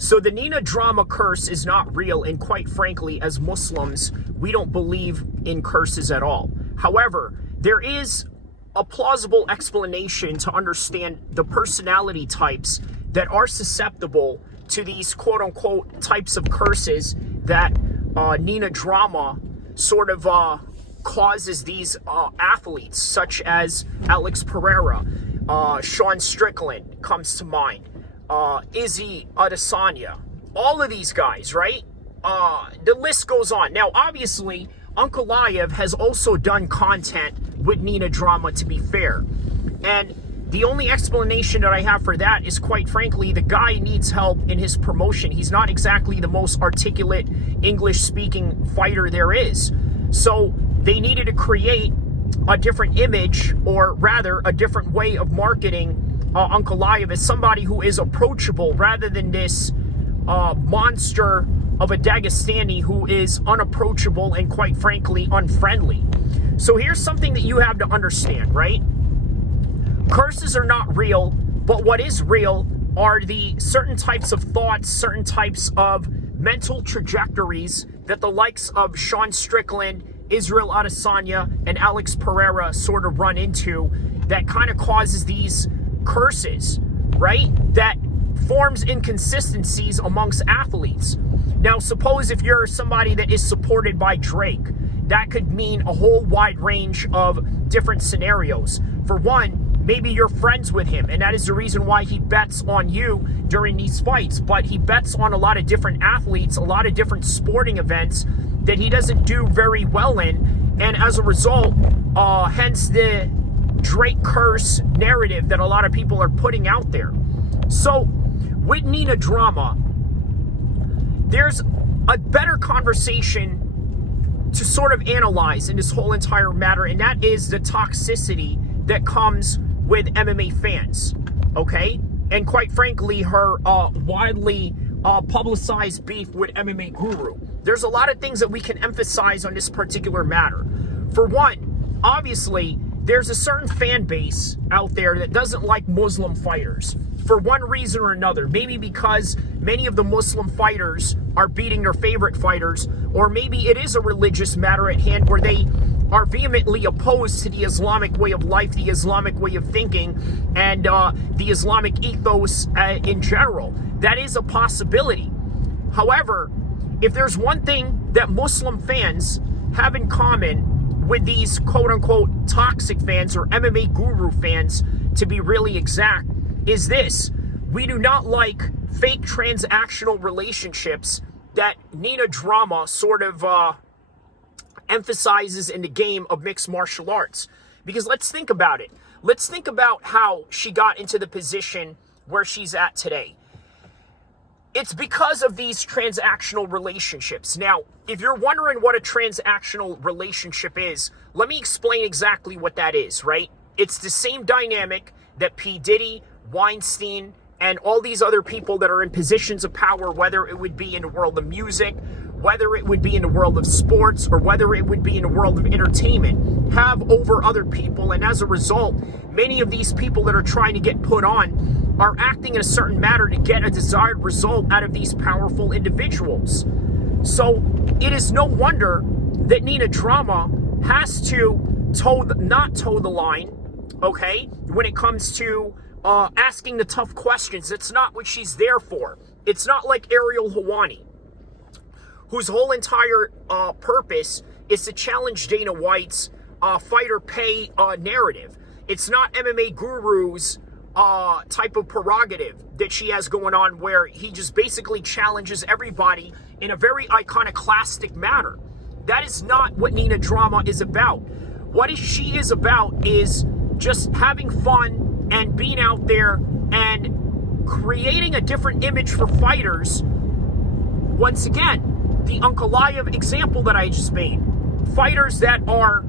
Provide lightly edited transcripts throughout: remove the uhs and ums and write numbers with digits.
So the Nina drama curse is not real, and quite frankly, as Muslims, we don't believe in curses at all. However, there is a plausible explanation to understand the personality types that are susceptible to these quote-unquote types of curses that Nina drama sort of causes these athletes, such as Alex Pereira, Sean Strickland comes to mind, Izzy Adesanya, all of these guys, right? The list goes on. Now, obviously, Ankalaev has also done content with Nina drama, to be fair. And the only explanation that I have for that is, quite frankly, the guy needs help in his promotion. He's not exactly the most articulate English-speaking fighter there is. So they needed to create a different image, or rather a different way of marketing Ankalaev as somebody who is approachable, rather than this monster of a Dagestani who is unapproachable and, quite frankly, unfriendly. So here's something that you have to understand, right? Curses are not real, but what is real are the certain types of thoughts, certain types of mental trajectories that the likes of Sean Strickland, Israel Adesanya, and Alex Pereira sort of run into, that kind of causes these curses, right? That forms inconsistencies amongst athletes. Now, suppose if you're somebody that is supported by Drake, that could mean a whole wide range of different scenarios. For one, maybe you're friends with him, and that is the reason why he bets on you during these fights. But he bets on a lot of different athletes, a lot of different sporting events that he doesn't do very well in. And as a result, hence the Drake curse narrative that a lot of people are putting out there. So with Nina drama, there's a better conversation to sort of analyze in this whole entire matter, and that is the toxicity that comes with MMA fans, okay? And quite frankly, her widely publicized beef with MMA Guru. There's a lot of things that we can emphasize on this particular matter. For one, obviously, there's a certain fan base out there that doesn't like Muslim fighters for one reason or another. Maybe because many of the Muslim fighters are beating their favorite fighters, or maybe it is a religious matter at hand where they are vehemently opposed to the Islamic way of life, the Islamic way of thinking, and the Islamic ethos in general. That is a possibility. However, if there's one thing that Muslim fans have in common with these quote-unquote toxic fans, or MMA Guru fans to be really exact, is this: we do not like fake transactional relationships that Nina drama sort of emphasizes in the game of mixed martial arts. Because let's think about it. Let's think about how she got into the position where she's at today. It's because of these transactional relationships. Now, if you're wondering what a transactional relationship is, let me explain exactly what that is, right? It's the same dynamic that P. Diddy, Weinstein, and all these other people that are in positions of power, whether it would be in the world of music, whether it would be in the world of sports, or whether it would be in the world of entertainment, have over other people. And as a result, many of these people that are trying to get put on are acting in a certain manner to get a desired result out of these powerful individuals. So it is no wonder that Nina drama has to not toe the line, okay, when it comes to asking the tough questions. It's not what she's there for. It's not like Ariel Helwani, whose whole entire purpose is to challenge Dana White's fighter pay narrative. It's not MMA Guru's type of prerogative that she has going on, where he just basically challenges everybody in a very iconoclastic manner. That is not what Nina drama is about. What she is about is just having fun and being out there and creating a different image for fighters. Once again, the Ankalaev example that I just made. Fighters that are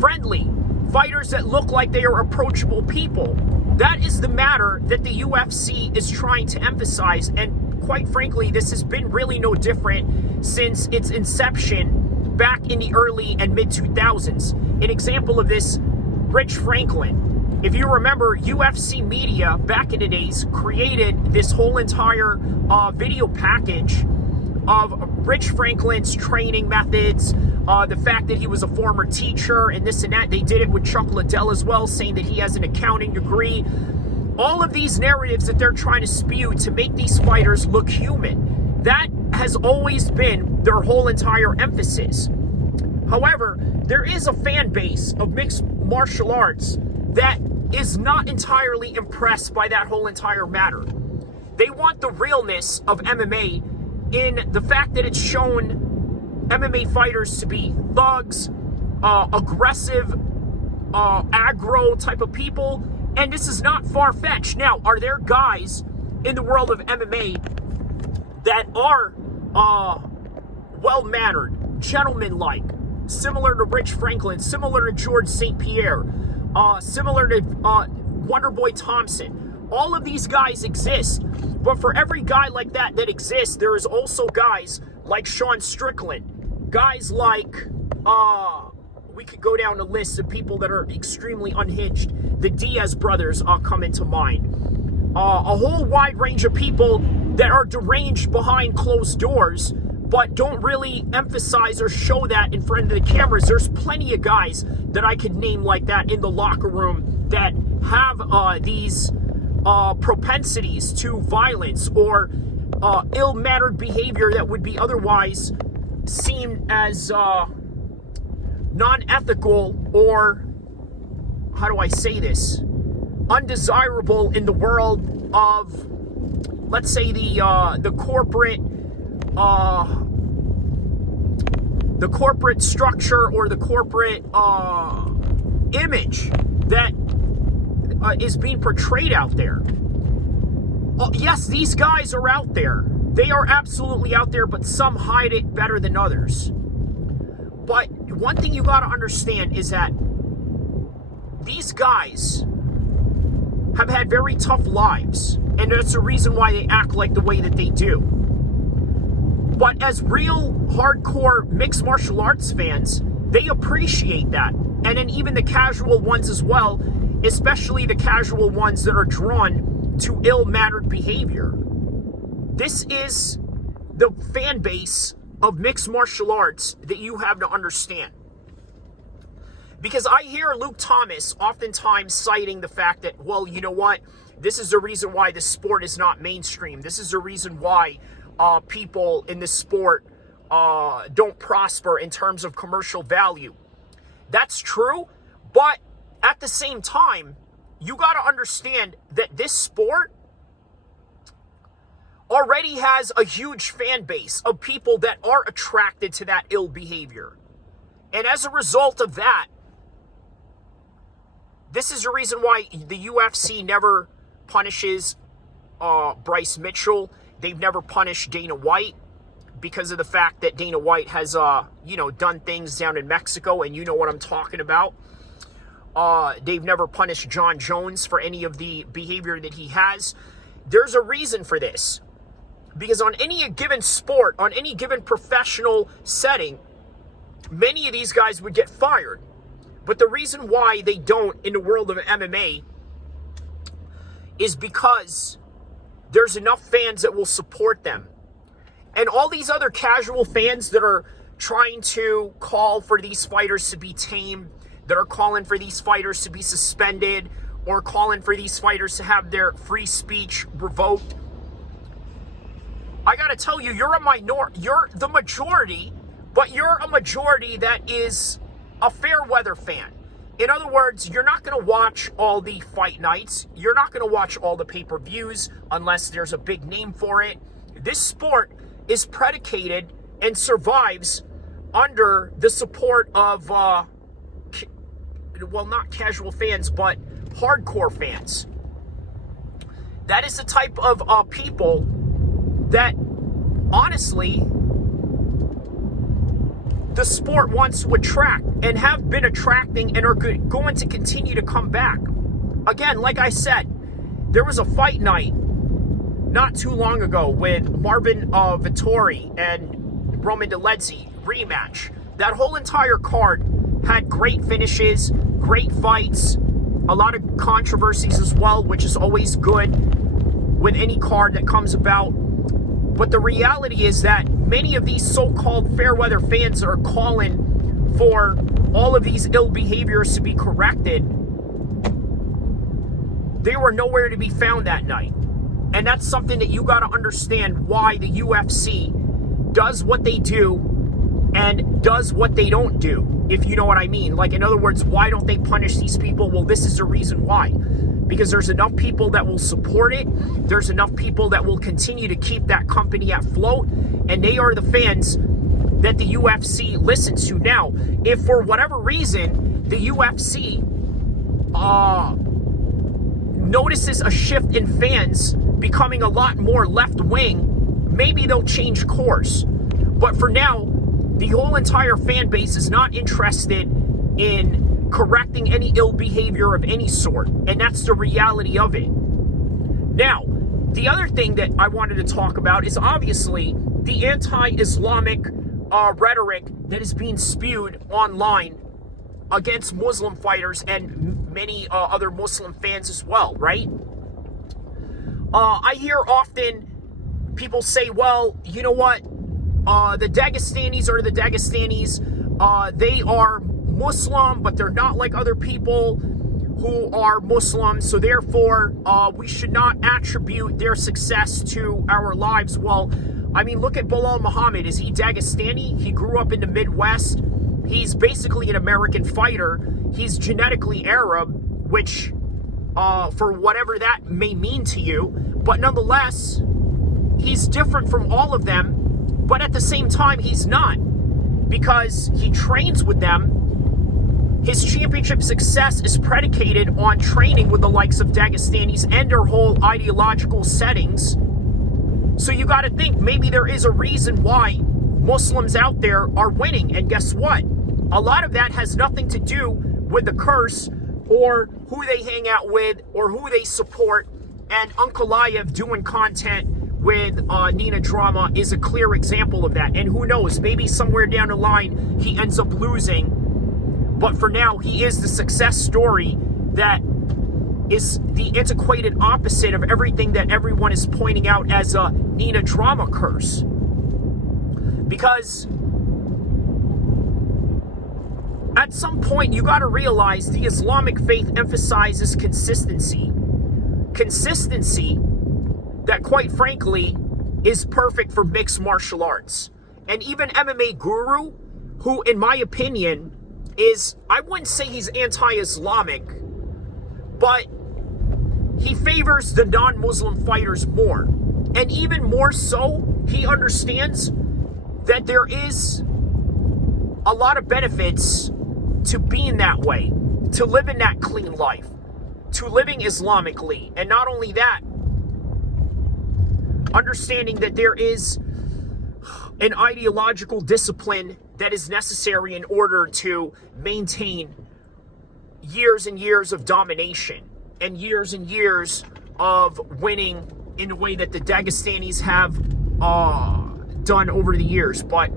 friendly, fighters that look like they are approachable people. That is the matter that the UFC is trying to emphasize. And quite frankly, this has been really no different since its inception back in the early and mid 2000s. An example of this, Rich Franklin. If you remember, UFC Media back in the days created this whole entire video package of Rich Franklin's training methods, the fact that he was a former teacher and this and that. They did it with Chuck Liddell as well, saying that he has an accounting degree. All of these narratives that they're trying to spew to make these fighters look human. That has always been their whole entire emphasis. However, there is a fan base of mixed martial arts that is not entirely impressed by that whole entire matter. They want the realness of MMA in the fact that it's shown MMA fighters to be thugs, aggressive, aggro type of people, and this is not far-fetched. Now, are there guys in the world of MMA that are well-mannered, gentleman-like, similar to Rich Franklin, similar to George St. Pierre, similar to Wonderboy Thompson? All of these guys exist, but for every guy like that that exists, there is also guys like Sean Strickland, guys like, we could go down a list of people that are extremely unhinged. The Diaz brothers come into mind. A whole wide range of people that are deranged behind closed doors, but don't really emphasize or show that in front of the cameras. There's plenty of guys that I could name like that in the locker room that have these propensities to violence or ill-mannered behavior that would be otherwise seen as non-ethical, or, how do I say this, undesirable in the world of, let's say, the corporate structure or the corporate image that is being portrayed out there. Yes, these guys are out there. They are absolutely out there, but some hide it better than others. But one thing you got to understand is that these guys have had very tough lives, and that's the reason why they act like the way that they do. But as real hardcore mixed martial arts fans, they appreciate that. And then even the casual ones as well, especially the casual ones that are drawn to ill-mannered behavior. This is the fan base of mixed martial arts that you have to understand. Because I hear Luke Thomas oftentimes citing the fact that, well, you know what? This is the reason why the sport is not mainstream. This is the reason why people in this sport don't prosper in terms of commercial value. That's true, but at the same time, you got to understand that this sport already has a huge fan base of people that are attracted to that ill behavior. And as a result of that, this is the reason why the UFC never punishes Bryce Mitchell. They've never punished Dana White because of the fact that Dana White has, done things down in Mexico, and you know what I'm talking about. They've never punished John Jones for any of the behavior that he has. There's a reason for this. Because on any given sport, on any given professional setting, many of these guys would get fired. But the reason why they don't in the world of MMA is because there's enough fans that will support them. And all these other casual fans that are trying to call for these fighters to be tamed, that are calling for these fighters to be suspended, or calling for these fighters to have their free speech revoked, I gotta tell you, you're the majority, but you're a majority that is a fair weather fan. In other words, you're not gonna watch all the fight nights. You're not gonna watch all the pay-per-views unless there's a big name for it. This sport is predicated and survives under the support of, not casual fans, but hardcore fans. That is the type of people that, honestly, the sport wants to attract and have been attracting and are going to continue to come back. Again, like I said, there was a fight night not too long ago with Marvin Vettori and Roman Dolidze rematch. That whole entire card had great finishes, great fights, a lot of controversies as well, which is always good with any card that comes about. But the reality is that many of these so-called fair weather fans are calling for all of these ill behaviors to be corrected. They were nowhere to be found that night. And that's something that you got to understand, why the UFC does what they do and does what they don't do, if you know what I mean. Like, in other words, why don't they punish these people? Well, this is the reason why. Because there's enough people that will support it. There's enough people that will continue to keep that company afloat. And they are the fans that the UFC listens to. Now, if for whatever reason the UFC notices a shift in fans becoming a lot more left-wing, maybe they'll change course. But for now, the whole entire fan base is not interested in correcting any ill behavior of any sort. And that's the reality of it. Now, the other thing that I wanted to talk about is obviously the anti-Islamic rhetoric that is being spewed online against Muslim fighters and many other Muslim fans as well, right? I hear often people say, well, you know what? The Dagestanis are the Dagestanis. They are Muslim, but they're not like other people who are Muslim. So therefore, we should not attribute their success to our lives. Well, I mean, look at Bilal Muhammad. Is he Dagestani? He grew up in the Midwest. He's basically an American fighter. He's genetically Arab, which, for whatever that may mean to you, but nonetheless, he's different from all of them. But at the same time, he's not, because he trains with them. His championship success is predicated on training with the likes of Dagestanis and their whole ideological settings. So you got to think, maybe there is a reason why Muslims out there are winning. And guess what? A lot of that has nothing to do with the curse or who they hang out with or who they support. And Uncle Ayev doing content with Nina Drama is a clear example of that. And who knows, maybe somewhere down the line he ends up losing. But for now, he is the success story that is the antiquated opposite of everything that everyone is pointing out as a Nina Drama curse. Because at some point, you got to realize the Islamic faith emphasizes consistency. Consistency that, quite frankly, is perfect for mixed martial arts. And even MMA Guru, who, in my opinion, is, I wouldn't say he's anti-Islamic, but he favors the non-Muslim fighters more. And even more so, he understands that there is a lot of benefits to being that way, to living that clean life, to living Islamically. And not only that, understanding that there is an ideological discipline that is necessary in order to maintain years and years of domination and years of winning in the way that the Dagestanis have done over the years. But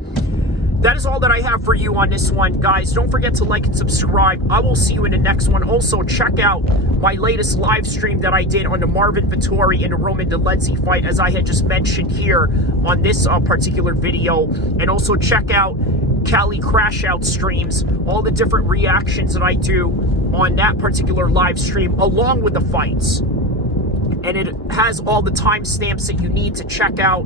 that is all that I have for you on this one, guys. Don't forget to like and subscribe. I will see you in the next one. Also, check out my latest live stream that I did on the Marvin Vettori and the Roman Dolidze fight, as I had just mentioned here on this particular video. And also check out Cali Crash Out streams, all the different reactions that I do on that particular live stream, along with the fights. And it has all the timestamps that you need to check out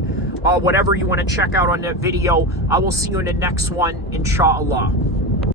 whatever you want to check out on that video. I will see you in the next one, inshallah.